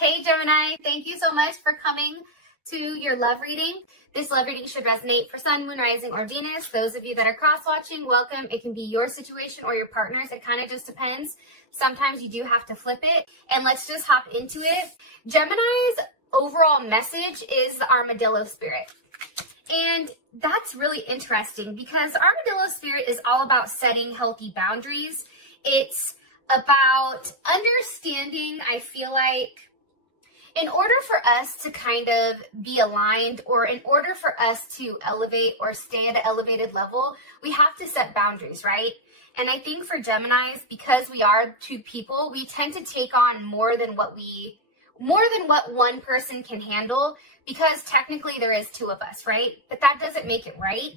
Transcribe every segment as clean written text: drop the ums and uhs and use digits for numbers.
Hey Gemini, thank you so much for coming to your love reading. This love reading should resonate for Sun, Moon, Rising, or Venus. Those of you that are cross-watching, welcome. It can be your situation or your partner's. It kind of just depends. Sometimes you do have to flip it. And let's just hop into it. Gemini's overall message is the armadillo spirit. And that's really interesting because the armadillo spirit is all about setting healthy boundaries. It's about understanding, I feel like, in order for us to kind of be aligned, or in order for us to elevate or stay at an elevated level, we have to set boundaries, right? And I think for Geminis, because we are two people, we tend to take on more than what one person can handle, because technically there is two of us, right? But that doesn't make it right.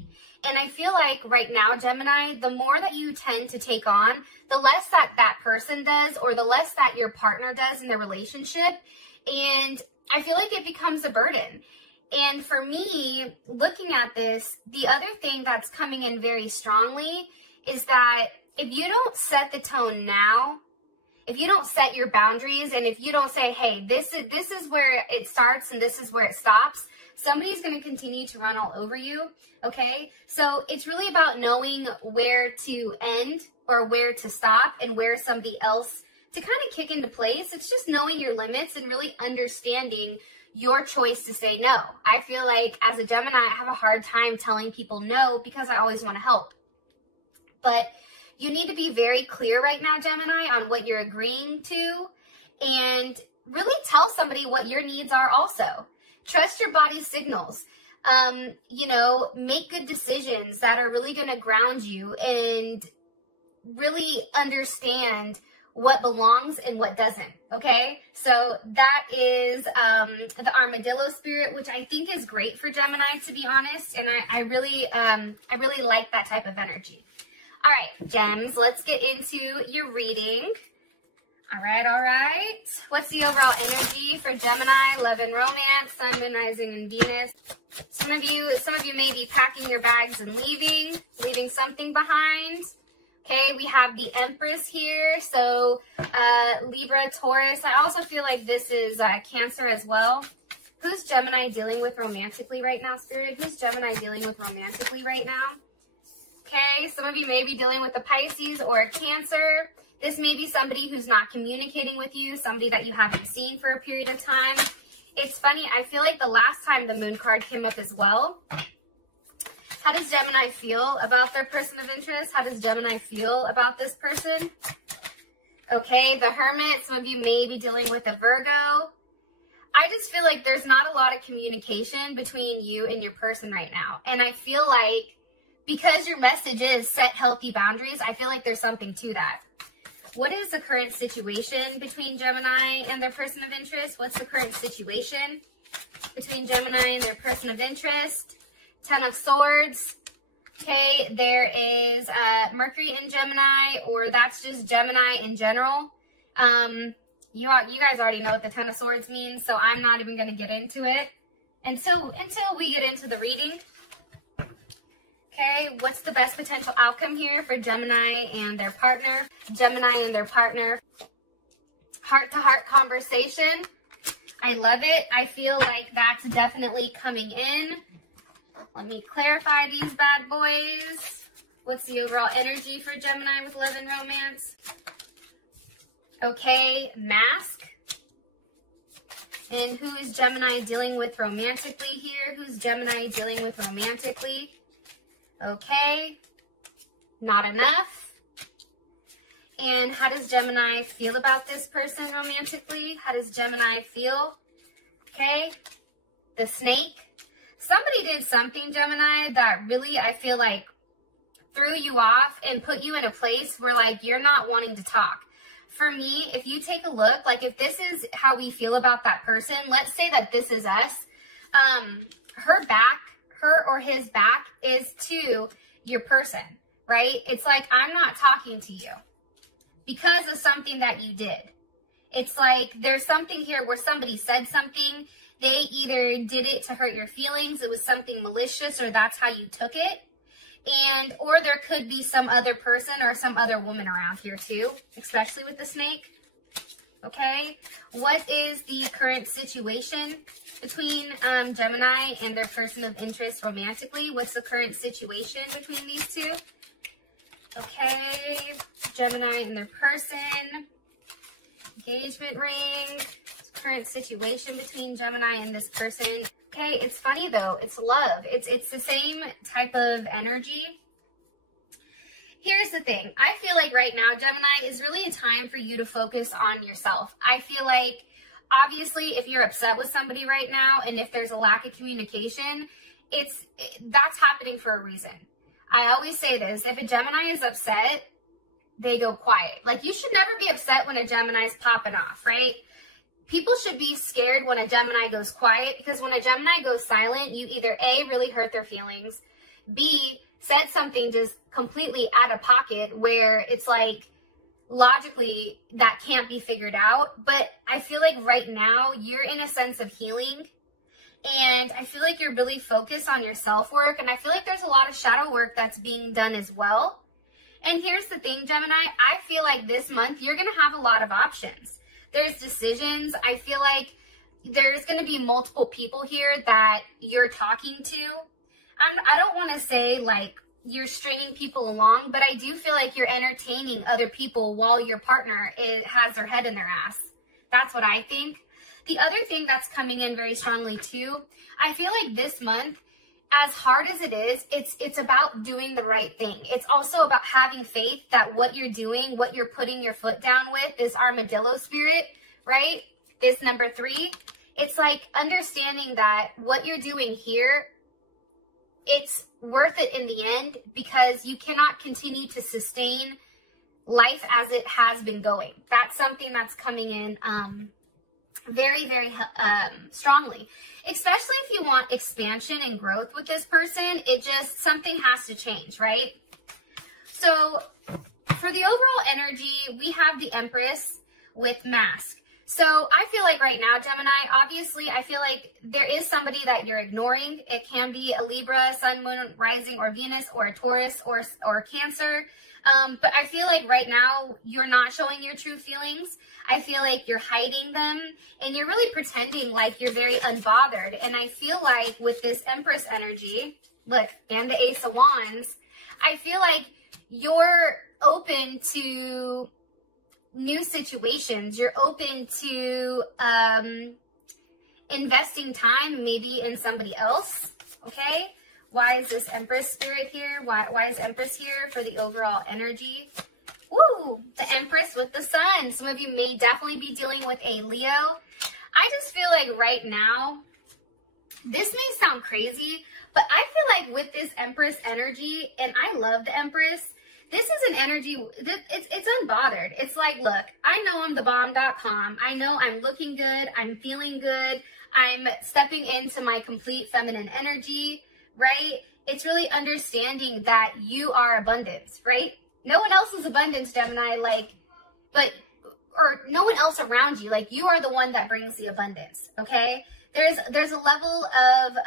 And I feel like right now, Gemini, the more that you tend to take on, the less that person does, or the less that your partner does in the relationship. And I feel like it becomes a burden. And for me, looking at this, the other thing that's coming in very strongly is that if you don't set the tone now, if you don't set your boundaries, and if you don't say, hey, this is where it starts and this is where it stops, somebody's going to continue to run all over you, okay? So it's really about knowing where to end or where to stop and where somebody else to kind of kick into place. It's just knowing your limits and really understanding your choice to say no. I feel like as a Gemini, I have a hard time telling people no because I always want to help. But you need to be very clear right now, Gemini, on what you're agreeing to, and really tell somebody what your needs are also. Trust your body's signals. Make good decisions that are really going to ground you and really understand what belongs and what doesn't, okay? So that is the armadillo spirit, which I think is great for Gemini, to be honest, and I really like that type of energy. All right, Gems, let's get into your reading. All right. What's the overall energy for Gemini, love and romance, Sun, Moon, Rising, and Venus? Some of you may be packing your bags and leaving something behind. Okay, we have the Empress here, so Libra, Taurus. I also feel like this is Cancer as well. Who's Gemini dealing with romantically right now, Spirit? Who's Gemini dealing with romantically right now? Okay, some of you may be dealing with a Pisces or a Cancer. This may be somebody who's not communicating with you, somebody that you haven't seen for a period of time. It's funny, I feel like the last time the Moon card came up as well. How does Gemini feel about their person of interest? How does Gemini feel about this person? Okay, the Hermit. Some of you may be dealing with a Virgo. I just feel like there's not a lot of communication between you and your person right now. And I feel like because your message is set healthy boundaries, I feel like there's something to that. What is the current situation between Gemini and their person of interest? What's the current situation between Gemini and their person of interest? Ten of Swords. Okay, there is Mercury in Gemini, or that's just Gemini in general. You guys already know what the Ten of Swords means, so I'm not even going to get into it until we get into the reading. Okay, what's the best potential outcome here for Gemini and their partner? Gemini and their partner. Heart-to-heart conversation. I love it. I feel like that's definitely coming in. Let me clarify these bad boys. What's the overall energy for Gemini with love and romance? Okay, Mask. And who is Gemini dealing with romantically here? Who's Gemini dealing with romantically? Okay, Not Enough. And how does Gemini feel about this person romantically? How does Gemini feel? Okay, the Snake. Somebody did something, Gemini, that really, I feel like, threw you off and put you in a place where, like, you're not wanting to talk. For me, if you take a look, like, if this is how we feel about that person, let's say that this is us, her or his back is to your person, right? It's like, I'm not talking to you because of something that you did. It's like there's something here where somebody said something. They either did it to hurt your feelings, it was something malicious, or that's how you took it. Or there could be some other person or some other woman around here too, especially with the Snake. okay? What is the current situation between Gemini and their person of interest romantically? What's the current situation between these two? Okay, Gemini and their person, engagement ring, current situation between Gemini and this person. Okay, it's funny though, it's love. It's the same type of energy. Here's the thing. I feel like right now, Gemini, is really a time for you to focus on yourself. I feel like, obviously, if you're upset with somebody right now, and if there's a lack of communication, that's happening for a reason. I always say this, if a Gemini is upset, they go quiet. Like, you should never be upset when a Gemini's popping off, right? People should be scared when a Gemini goes quiet, because when a Gemini goes silent, you either A, really hurt their feelings, B, said something just completely out of pocket where it's like, logically, that can't be figured out. But I feel like right now, you're in a sense of healing, and I feel like you're really focused on your self-work, and I feel like there's a lot of shadow work that's being done as well. And here's the thing, Gemini, I feel like this month, you're going to have a lot of options. There's decisions. I feel like there's going to be multiple people here that you're talking to. I don't want to say like you're stringing people along, but I do feel like you're entertaining other people while your partner has their head in their ass. That's what I think. The other thing that's coming in very strongly too, I feel like this month, as hard as it is, it's about doing the right thing. It's also about having faith that what you're doing, what you're putting your foot down with, this armadillo spirit, right? This number 3, it's like understanding that what you're doing here, it's worth it in the end, because you cannot continue to sustain life as it has been going. That's something that's coming in very, very strongly, especially if you want expansion and growth with this person. Something has to change, right? So for the overall energy, we have the Empress with mask. So I feel like right now, Gemini, obviously, I feel like there is somebody that you're ignoring. It can be a Libra, Sun, Moon, Rising, or Venus, or a Taurus, or Cancer. But I feel like right now, you're not showing your true feelings. I feel like you're hiding them, and you're really pretending like you're very unbothered. And I feel like with this Empress energy, look, and the Ace of Wands, I feel like you're open to new situations. You're open to investing time maybe in somebody else, okay? Why is this Empress spirit here? Why is Empress here for the overall energy? Woo! The Empress with the Sun. Some of you may definitely be dealing with a Leo. I just feel like right now, this may sound crazy, but I feel like with this Empress energy, and I love the Empress, this is an energy, it's unbothered. It's like, look, I know I'm the bomb.com. I know I'm looking good. I'm feeling good. I'm stepping into my complete feminine energy, right? It's really understanding that you are abundance, right? No one else is abundance, Gemini, or no one else around you. Like, you are the one that brings the abundance, okay? There's a level of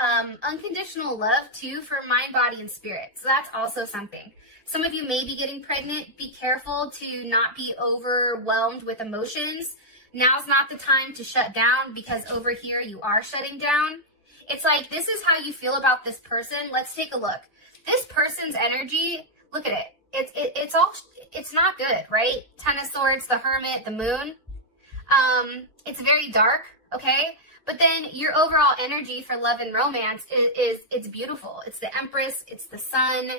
unconditional love, too, for mind, body, and spirit. So that's also something. Some of you may be getting pregnant. Be careful to not be overwhelmed with emotions. Now's not the time to shut down, because over here you are shutting down. It's like, this is how you feel about this person. Let's take a look. This person's energy, look at it. It's not good, right? Ten of Swords, the Hermit, the Moon. It's very dark, okay? But then your overall energy for love and romance it's beautiful. It's the Empress, it's the Sun,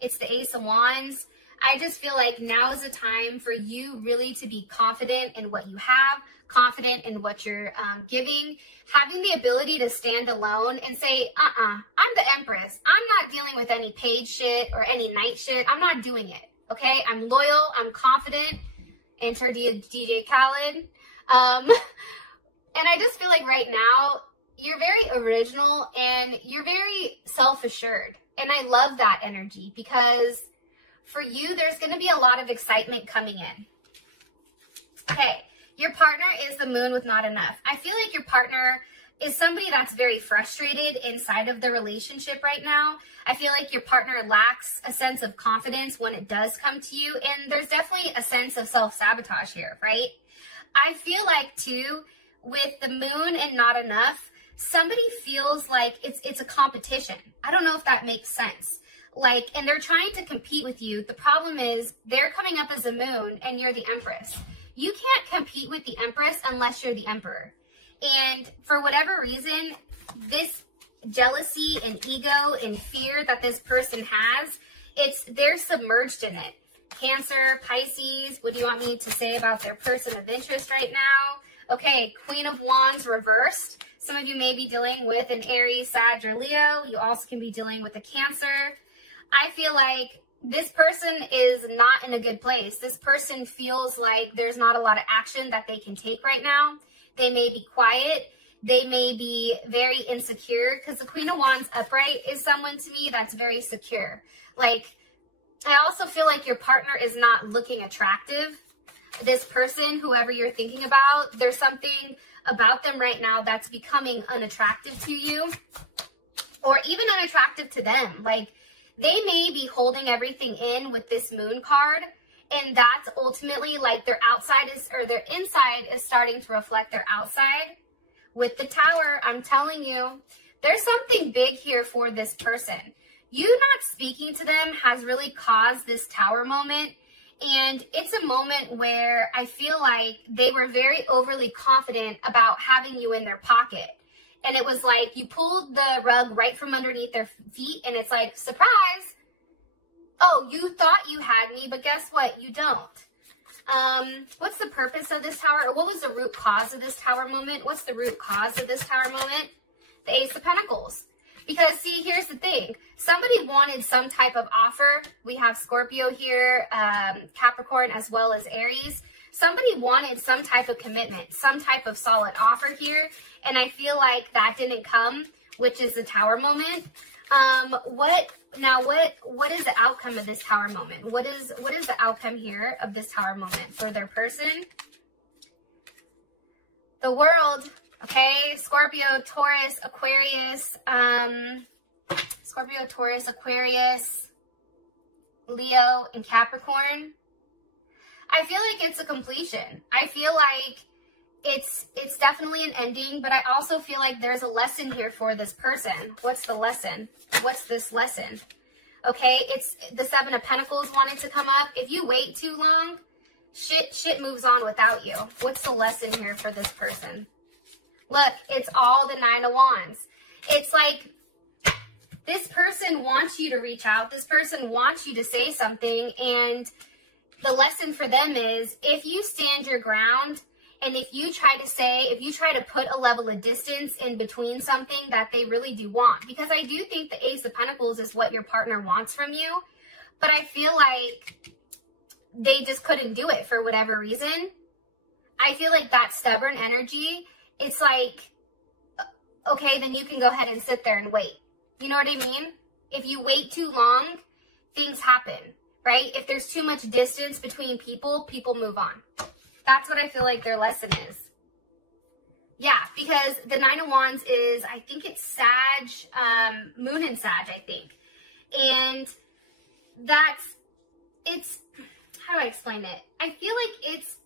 it's the Ace of Wands. I just feel like now is a time for you really to be confident in what you have, confident in what you're giving, having the ability to stand alone and say, I'm the Empress. I'm not dealing with any paid shit or any night shit. I'm not doing it, okay? I'm loyal. I'm confident. Enter DJ Khaled. And I just feel like right now, you're very original and you're very self-assured. And I love that energy, because for you, there's going to be a lot of excitement coming in. Okay, your partner is the Moon with not enough. I feel like your partner is somebody that's very frustrated inside of the relationship right now. I feel like your partner lacks a sense of confidence when it does come to you. And there's definitely a sense of self-sabotage here, right? I feel like too, with the moon and not enough, somebody feels like it's a competition. I don't know if that makes sense. Like, and they're trying to compete with you. The problem is they're coming up as a moon and you're the empress. You can't compete with the empress unless you're the emperor. And for whatever reason, this jealousy and ego and fear that this person has, they're submerged in it. Cancer, Pisces, what do you want me to say about their person of interest right now? Okay, Queen of Wands reversed. Some of you may be dealing with an Aries, Sag, or Leo. You also can be dealing with a Cancer. I feel like this person is not in a good place. This person feels like there's not a lot of action that they can take right now. They may be quiet. They may be very insecure, because the Queen of Wands upright is someone to me that's very secure. Like, I also feel like your partner is not looking attractive. This person, whoever you're thinking about, there's something about them right now that's becoming unattractive to you, or even unattractive to them. Like, they may be holding everything in with this moon card, and that's ultimately like their outside is, or their inside is starting to reflect their outside. With the Tower, I'm telling you, there's something big here for this person. You not speaking to them has really caused this Tower moment. And it's a moment where I feel like they were very overly confident about having you in their pocket. And it was like you pulled the rug right from underneath their feet, and it's like, surprise. Oh, you thought you had me, but guess what? You don't. What's the purpose of this Tower? Or what was the root cause of this Tower moment? What's the root cause of this Tower moment? The Ace of Pentacles. Because, see, here's the thing. Somebody wanted some type of offer. We have Scorpio here, Capricorn, as well as Aries. Somebody wanted some type of commitment, some type of solid offer here. And I feel like that didn't come, which is the Tower moment. What is the outcome of this Tower moment? What is the outcome here of this Tower moment for their person? The World. Okay, Scorpio, Taurus, Aquarius, Scorpio, Taurus, Aquarius, Leo, and Capricorn. I feel like it's a completion. I feel like it's definitely an ending, but I also feel like there's a lesson here for this person. What's the lesson? What's this lesson? Okay, it's the Seven of Pentacles wanted to come up. If you wait too long, shit moves on without you. What's the lesson here for this person? Look, it's all the Nine of Wands. It's like this person wants you to reach out. This person wants you to say something. And the lesson for them is, if you stand your ground and if you try to put a level of distance in between something that they really do want, because I do think the Ace of Pentacles is what your partner wants from you, but I feel like they just couldn't do it for whatever reason. I feel like that stubborn energy, it's like, okay, then you can go ahead and sit there and wait. You know what I mean? If you wait too long, things happen, right? If there's too much distance between people, people move on. That's what I feel like their lesson is. Yeah, because the Nine of Wands is, I think it's Sag, Moon and Sag, I think. And it's, how do I explain it? I feel like it's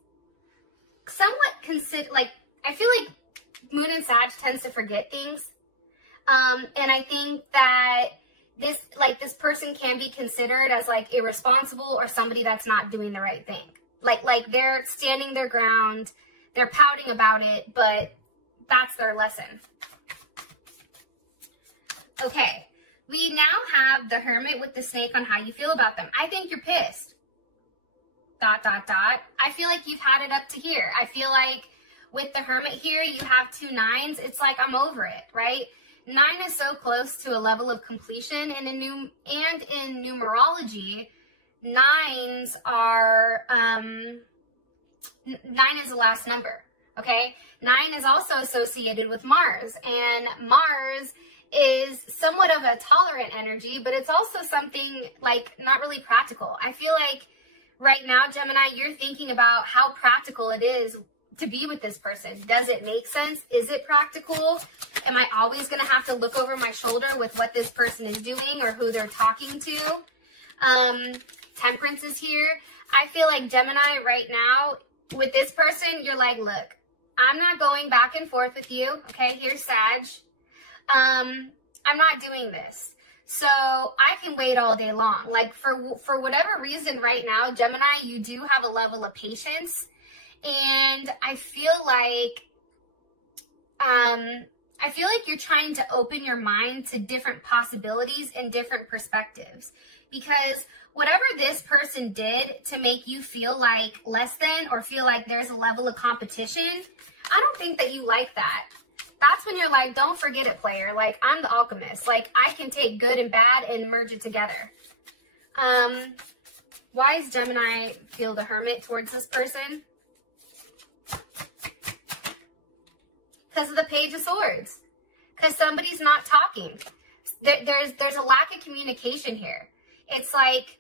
somewhat I feel like Moon and Sag tends to forget things. And I think that this person can be considered as like irresponsible or somebody that's not doing the right thing. Like they're standing their ground, they're pouting about it, but that's their lesson. Okay, we now have the Hermit with the snake on how you feel about them. I think you're pissed. ... I feel like you've had it up to here. I feel like with the Hermit here, you have 2 9s. It's like, I'm over it, right? 9 is so close to a level of completion, and in numerology, 9s are 9 is the last number. Okay, 9 is also associated with Mars, and Mars is somewhat of a tolerant energy, but it's also something like not really practical. I feel like right now, Gemini, you're thinking about how practical it is to be with this person. Does it make sense? Is it practical? Am I always going to have to look over my shoulder with what this person is doing or who they're talking to? Temperance is here. I feel like Gemini right now, with this person, you're like, look, I'm not going back and forth with you. Okay, here's Sag. I'm not doing this. So I can wait all day long. Like for whatever reason right now, Gemini, you do have a level of patience. And I feel like you're trying to open your mind to different possibilities and different perspectives, because whatever this person did to make you feel like less than or feel like there's a level of competition, I don't think that you like that. That's when you're like, don't forget it, player. Like, I'm the alchemist. Like, I can take good and bad and merge it together. Why does Gemini feel the Hermit towards this person? Because of the Page of Swords. Because somebody's not talking. There's a lack of communication here. It's like,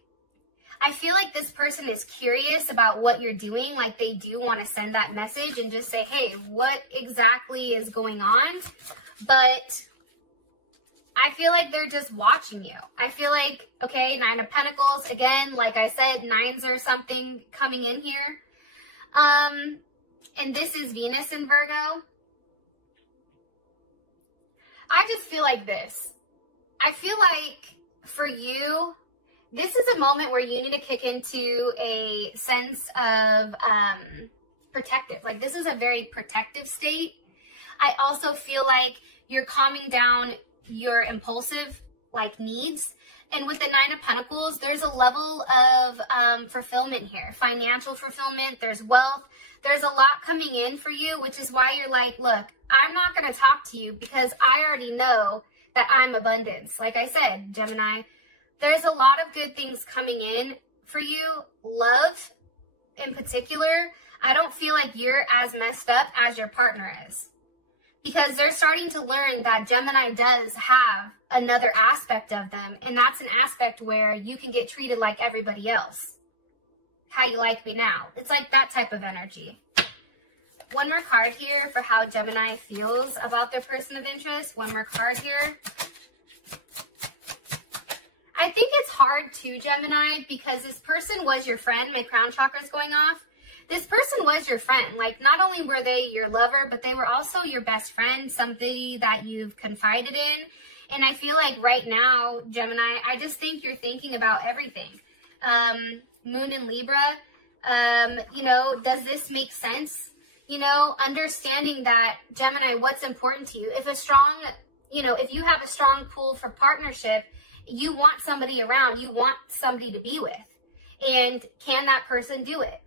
I feel like this person is curious about what you're doing. Like, they do want to send that message and just say, hey, what exactly is going on? But I feel like they're just watching you. I feel like, okay, 9 of Pentacles. Again, like I said, 9s or something coming in here. And this is Venus in Virgo. I just feel like this. I feel like for you, this is a moment where you need to kick into a sense of protective. Like, this is a very protective state. I also feel like you're calming down your impulsive, like, needs. And with the 9 of Pentacles, there's a level of fulfillment here. Financial fulfillment, there's wealth. There's a lot coming in for you, which is why you're like, look, I'm not going to talk to you because I already know that I'm abundance. Like I said, Gemini, there's a lot of good things coming in for you. Love, in particular, I don't feel like you're as messed up as your partner is. Because they're starting to learn that Gemini does have another aspect of them. And that's an aspect where you can get treated like everybody else. How you like me now. It's like that type of energy. One more card here for how Gemini feels about their person of interest. One more card here. I think it's hard too, Gemini, because this person was your friend. My crown chakra is going off. This person was your friend. Like, not only were they your lover, but they were also your best friend, somebody that you've confided in. And I feel like right now, Gemini, I just think you're thinking about everything. Moon in Libra, you know, does this make sense? You know, understanding that, Gemini, what's important to you? If a strong, you know, if you have a strong pull for partnership, you want somebody around, you want somebody to be with. And can that person do it?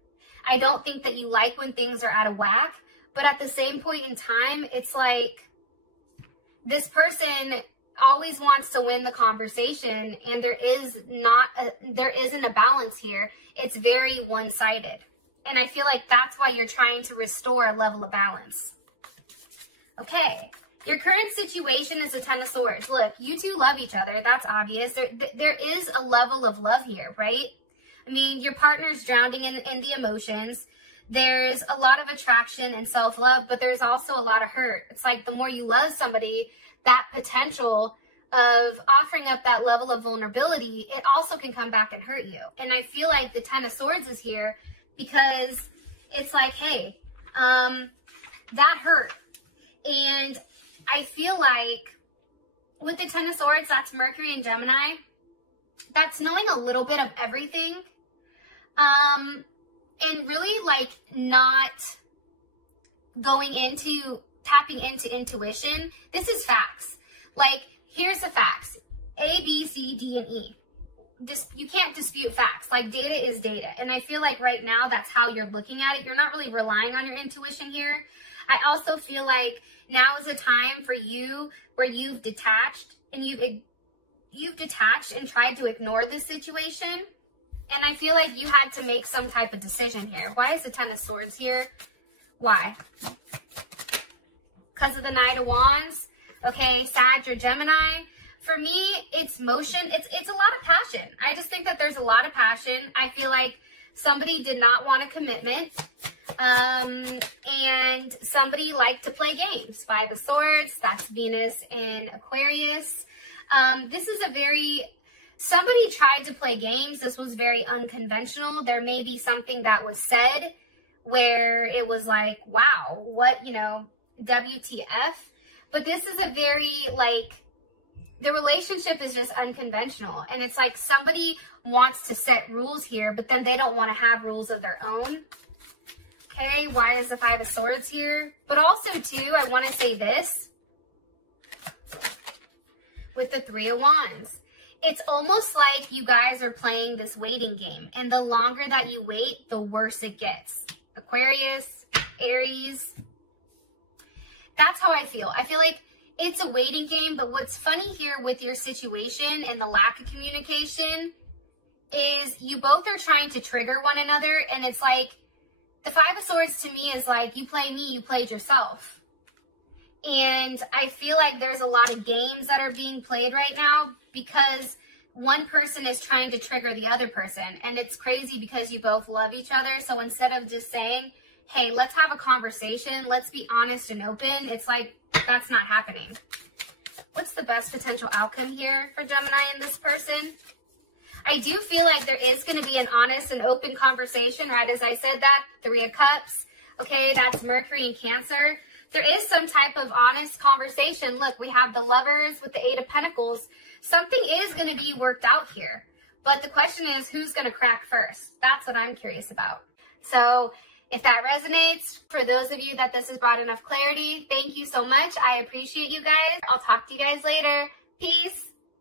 I don't think that you like when things are out of whack, but at the same point in time, it's like this person always wants to win the conversation, and there isn't a balance here. It's very one-sided. And I feel like that's why you're trying to restore a level of balance. Okay. Your current situation is the 10 of Swords. Look, you two love each other. That's obvious. There is a level of love here, right? I mean, your partner's drowning in the emotions. There's a lot of attraction and self-love, but there's also a lot of hurt. It's like the more you love somebody, that potential of offering up that level of vulnerability, it also can come back and hurt you. And I feel like the 10 of Swords is here because it's like, hey, that hurt. And I feel like with the 10 of Swords, that's Mercury and Gemini. That's knowing a little bit of everything. And really like not tapping into intuition. This is facts. Like, here's the facts. A, B, C, D, and E. You can't dispute facts. Like, data is data. And I feel like right now that's how you're looking at it. You're not really relying on your intuition here. I also feel like now is a time for you where you've detached and you've detached and tried to ignore this situation. And I feel like you had to make some type of decision here. Why is the 10 of Swords here? Why? Because of the Knight of Wands? Okay, Sag or Gemini? For me, it's motion. It's a lot of passion. I just think that there's a lot of passion. I feel like somebody did not want a commitment. And somebody liked to play games. 5 of Swords, that's Venus in Aquarius. This is somebody tried to play games. This was very unconventional. There may be something that was said where it was like, wow, what, you know, WTF? But this is a very, like, the relationship is just unconventional. And it's like somebody wants to set rules here, but then they don't want to have rules of their own. Okay, why is the Five of Swords here? But also, too, I want to say this with the Three of Wands. It's almost like you guys are playing this waiting game. And the longer that you wait, the worse it gets. Aquarius, Aries. That's how I feel. I feel like it's a waiting game. But what's funny here with your situation and the lack of communication is you both are trying to trigger one another. And it's like, the Five of Swords to me is like, you play me, you played yourself. And I feel like there's a lot of games that are being played right now because one person is trying to trigger the other person. And it's crazy because you both love each other. So instead of just saying, hey, let's have a conversation, let's be honest and open, it's like, that's not happening. What's the best potential outcome here for Gemini and this person? I do feel like there is going to be an honest and open conversation, right? As I said that, Three of Cups, okay, that's Mercury and Cancer. There is some type of honest conversation. Look, we have the Lovers with the Eight of Pentacles. Something is going to be worked out here. But the question is, who's going to crack first? That's what I'm curious about. So if that resonates, for those of you that this has brought enough clarity, thank you so much. I appreciate you guys. I'll talk to you guys later. Peace.